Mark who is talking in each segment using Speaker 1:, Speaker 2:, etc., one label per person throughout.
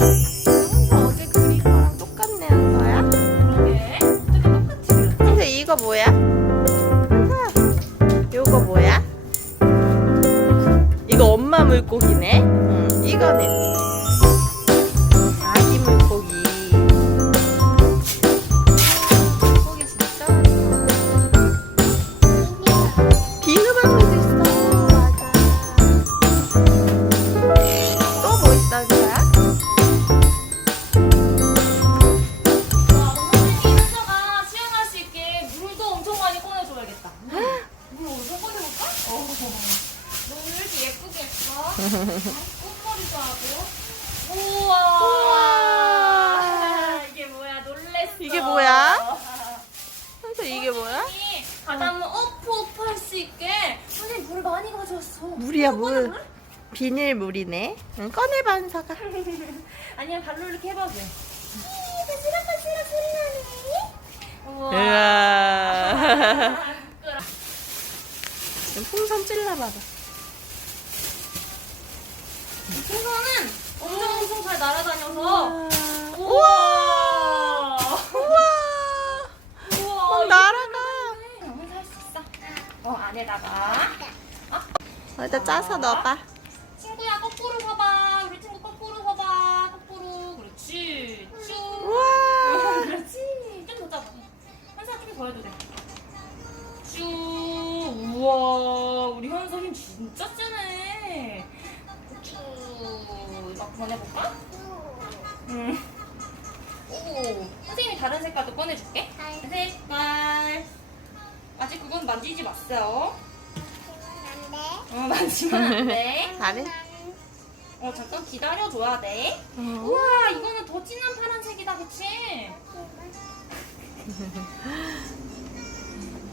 Speaker 1: 어제 그린 거랑 똑같네 현서야.
Speaker 2: 그러게. 어떻게 똑같이
Speaker 1: 이거 뭐야? 요거 뭐야? 이거 엄마 물고기네. 응, 이거는
Speaker 2: 꽃머리도 하고. 우와.
Speaker 1: 우와.
Speaker 2: 이게 뭐야? 놀랬어.
Speaker 1: 이게 뭐야? 현서 이게 뭐야?
Speaker 2: 선생님이 바닷물 어프 어프 할 수 있게 선생님 물을 많이 가져왔어.
Speaker 1: 물이야, 물. 비닐물이네. 응, 꺼내봐, 현서가.
Speaker 2: 아니면 발로 이렇게 해봐도 돼. 바스락바스락 소리 나네. 우와.
Speaker 1: 우와.
Speaker 2: 부끄러워.
Speaker 1: 풍선 찔러봐봐.
Speaker 2: 풍선은 엄청 엄청 잘 날아다녀서.
Speaker 1: 우와.
Speaker 2: 우와!
Speaker 1: 우와. 막 날아가.
Speaker 2: 혼자 할수 있어. 어 안에다가.
Speaker 1: 여기다 짜서 넣어봐.
Speaker 2: 친구야 거꾸로 서봐. 우리 친구 거꾸로 서봐. 거꾸로. 그렇지. 쭉.
Speaker 1: 우와.
Speaker 2: 그렇지. 좀더 잡아 현사 좀더 해도 돼 쭉. 우와. 우리 현서 힘 진짜 다른 색깔도 꺼내줄게. 다른 색깔. 아직 그건 만지지 마세요. 어, 만지면 안 돼.
Speaker 1: 잘해.
Speaker 2: 어, 잠깐 기다려줘야 돼.
Speaker 1: 어.
Speaker 2: 우와, 이거는 더 진한 파란색이다, 그치?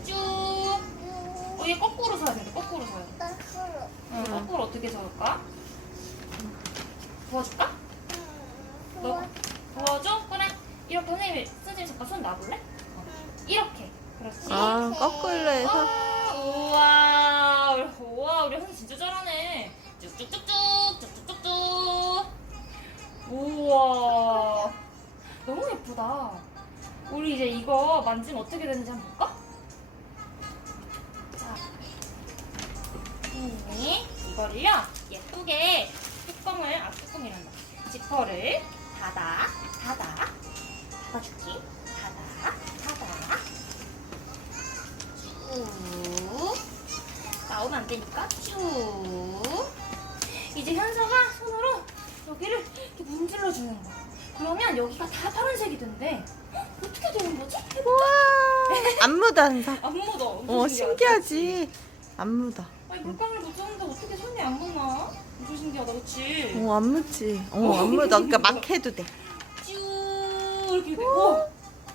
Speaker 2: 쭉. 어, 얘 거꾸로 서야 돼, 거꾸로 서야 돼. 응, 거꾸로 어떻게 서을까? 도와줄까? 너 도와줘? 그래. 이렇게 선생님이 선생님 잠깐 손 놔볼래? 어. 이렇게. 그렇지.
Speaker 1: 아, 해서.
Speaker 2: 아, 우와, 우와, 우리 선생 진짜 잘하네. 쭉쭉쭉쭉, 쭉쭉쭉쭉. 우와, 너무 예쁘다. 우리 이제 이거 만지면 어떻게 되는지 한번 볼까? 자, 음, 이거를요 예쁘게 뚜껑을 아 뚜껑이란다. 지퍼를 닫아, 닫아, 닫아줄게. 쭉 나오면 안 되니까 쭉 이제 현서가 손으로 여기를 이렇게 문질러 주는 거야 그러면 여기가 다 파란색이 된대 헉, 어떻게 되는 거지? 해봐
Speaker 1: 우와. 안 묻어, 현서.
Speaker 2: 안 묻어
Speaker 1: 어,
Speaker 2: 엄청 신기하지?
Speaker 1: 신기하지? 안 묻어.
Speaker 2: 아니 물감을 묻혔는데 어떻게 손이 안 묻나? 엄청 신기하다 그치?
Speaker 1: 어, 안 묻지. 어, 안 묻어. 그러니까 막 해도 돼.
Speaker 2: 쭉 이렇게 돼 오,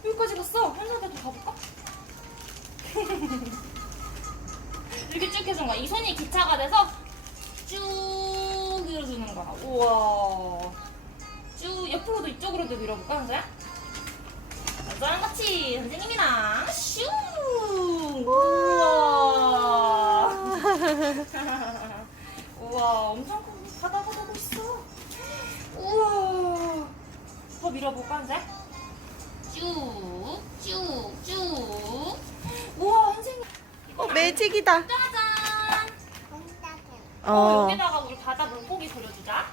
Speaker 2: 여기까지 갔어 현서한테 또 가볼까? 이렇게 쭉 해준 거야. 이 손이 기차가 돼서 쭉 밀어주는 거야. 우와. 쭉 옆으로도 이쪽으로도 밀어볼까 현서야? 현서랑 같이 선생님이랑. 슝! 우와. 우와 엄청 큰 바다가 되고 있어. 우와. 더 밀어볼까 현서야? 쭉쭉쭉 우와 선생님
Speaker 1: 어, 매직이다.
Speaker 2: 짜잔 어,
Speaker 1: 어.
Speaker 2: 여기다가 우리 바다 물고기 그려주자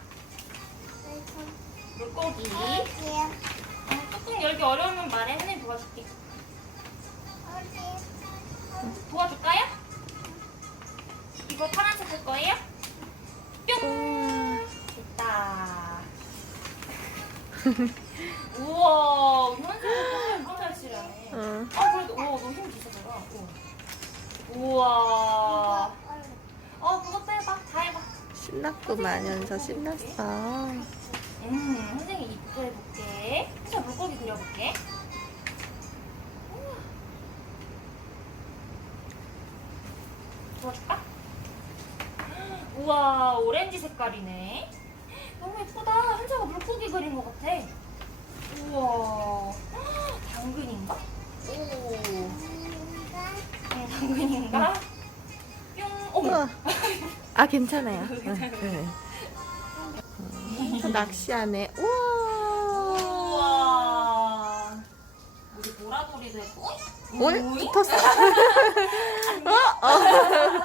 Speaker 2: 물고기 어, 뚜껑 열기 어려우면 말해 선생님 도와줄게 도와줄까요? 이거 파란색 할 거예요? 뿅 됐다 우와 우리 현수가 엄청 잘 치려네
Speaker 1: 응.
Speaker 2: 아 그래도 우와 너힘 비싸더라 우와. 어 그것도 해봐. 다 해봐.
Speaker 1: 신났구만, 현서. 신났어.
Speaker 2: 음 선생님 이쁘게 해볼게. 자 물고기 그려볼게. 우와. 도와줄까? 우와 오렌지 색깔이네. 너무 예쁘다. 현자가 물고기 그린 것 같아. 우와 건가? 뿅! 어머!
Speaker 1: 어. 아 괜찮아요. 응, 네. 음. 낚시하네. 우와.
Speaker 2: 우와. 우리 보라돌이 됐고?
Speaker 1: 어? 음.
Speaker 2: 붙었어. 어?
Speaker 1: 어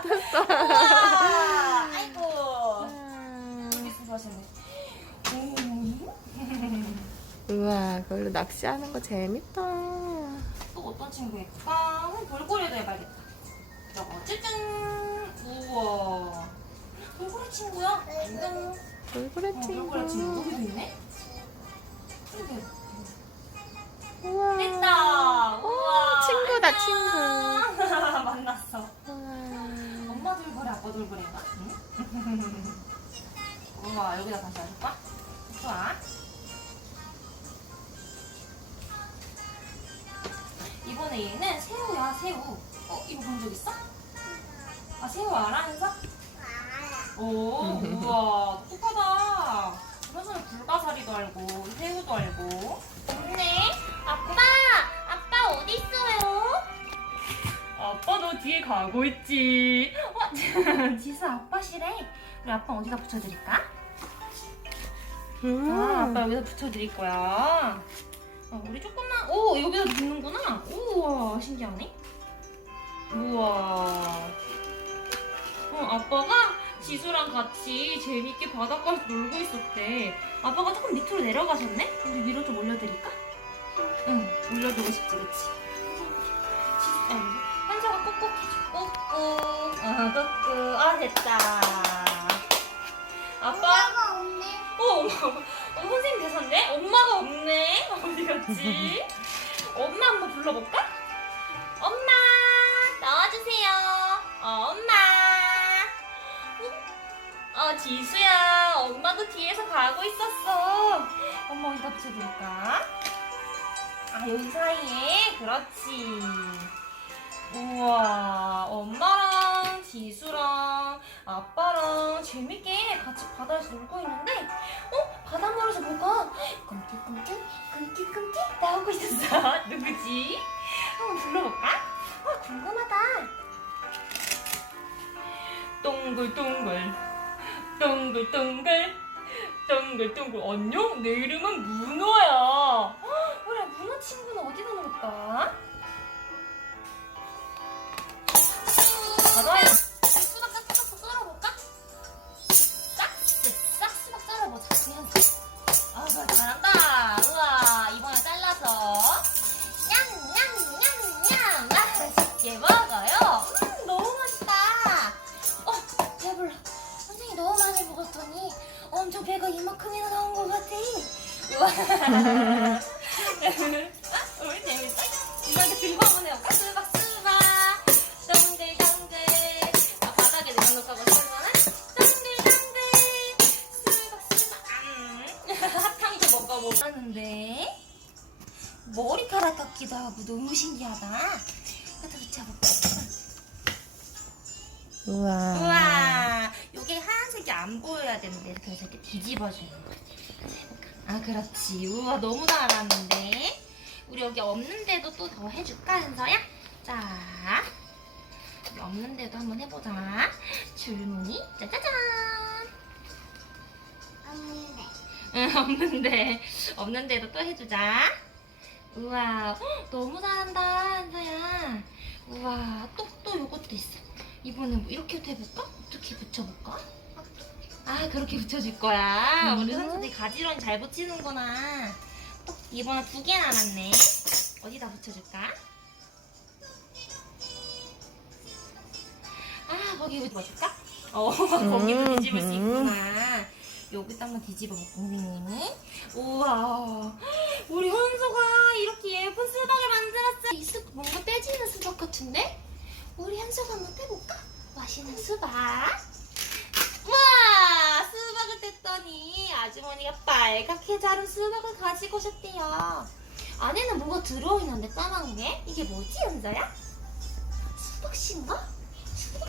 Speaker 1: 붙었어.
Speaker 2: 우와. 아이고. 음. 음.
Speaker 1: 우와 그걸로 낚시하는 거 재밌다.
Speaker 2: 또 어떤 친구 있을까? 돌고래도 해봐야겠다. 저거 짜잔. 우와. 돌고래 친구야? 안녕.
Speaker 1: 돌고래
Speaker 2: 어, 돌고래 친구
Speaker 1: 친구.
Speaker 2: 여기도 있네. 이렇게.
Speaker 1: 우와.
Speaker 2: 됐다. 우와.
Speaker 1: 친구다,
Speaker 2: 안녕. 만났어.
Speaker 1: 우와.
Speaker 2: 엄마 돌고래, 아빠 돌고래인가? 응? 우와, 여기다 다시 놔줄까? 좋아. 이번에 얘는 새우야, 새우. 어, 이거 본 적 있어? 아, 새우 알아, 현서? 오, 우와, 똑똑하다. 현서는 불가사리도 알고, 새우도 알고. 좋네. 아빠, 아빠 어디 있어요? 아빠도 뒤에 가고 있지. 어, 지수 아빠시래. 우리 아빠 어디다 붙여드릴까?
Speaker 1: 음.
Speaker 2: 아, 아빠 여기다 붙여드릴 거야. 어, 우리 조금만, 오, 여기다 붙는구나. 우와, 신기하네. 우와. 어, 아빠가 지수랑 같이 재밌게 바닷가에서 놀고 있었대. 아빠가 조금 밑으로 내려가셨네? 우리 위로 좀 올려드릴까? 응, 올려주고 싶지, 그치? 지수, 아, 한서가 꾹꾹 해줘. 꾹꾹. 아, 꾹꾹. 아, 됐다. 아빠. 어, 엄마, 어, 선생님 대사인데? 엄마가 없네? 어디 갔지? 엄마 한번 불러볼까? 엄마, 나와주세요. 어, 엄마. 어, 어, 지수야. 엄마도 뒤에서 가고 있었어. 엄마 어디다 붙여드릴까? 아, 여기 사이에? 그렇지. 우와, 엄마랑 지수랑 아빠랑 재밌게 같이 바다에서 놀고 있는데, 어? 바닷물에서 뭐가 꿈틀꿈틀, 꿈틀꿈틀 나오고 있었어. 누구지? 동글동글, 동글동글, 동글동글. 안녕, 내 이름은 문어야. 우리 재밌어? 이거한테 들고 한번 해볼까? 수박 수박. 동글동글. 아, 바닥에 내려놓을까 봐 설거는 동글동글. 수박 수박. 음. 핫한 게 뭔가 못 하는데. 머리카락 같기도 하고 너무 신기하다. 갖다 붙여볼까?
Speaker 1: 우와.
Speaker 2: 우와, 안 보여야 되는데 이렇게 해서 이렇게 뒤집어주는 거야. 아, 그렇지. 우와, 너무 잘하는데. 우리 여기 없는데도 또 더 해줄까, 현서야? 자, 여기 없는데도 한번 해보자. 줄무늬, 짜자잔. 응, 없는데. 없는데도 또 해주자. 우와, 헉, 너무 잘한다, 현서야. 우와, 또, 또 요것도 있어. 이번엔 뭐 이렇게도 해볼까? 어떻게 붙여볼까? 아, 그렇게 붙여줄 거야. 우리
Speaker 1: 음.
Speaker 2: 선수들이 가지런히 잘 붙이는구나. 어, 이번에 두 개 남았네. 어디다 붙여줄까? 아, 거기 붙여줄까? 어, 거기도 뒤집을 수 있구나. 여기다 한번 뒤집어 볼까, 선생님이? 우와, 우리 현서가 이렇게 예쁜 수박을 만들었어. 이 수박 뭔가 떼지는 수박 같은데? 우리 현서가 한번 떼볼까? 맛있는 수박. 뗐더니 아주머니가 빨갛게 자른 수박을 가지고 오셨대요. 안에는 뭐가 들어있는데 까만 게? 이게 뭐지, 현서야? 수박씨인가?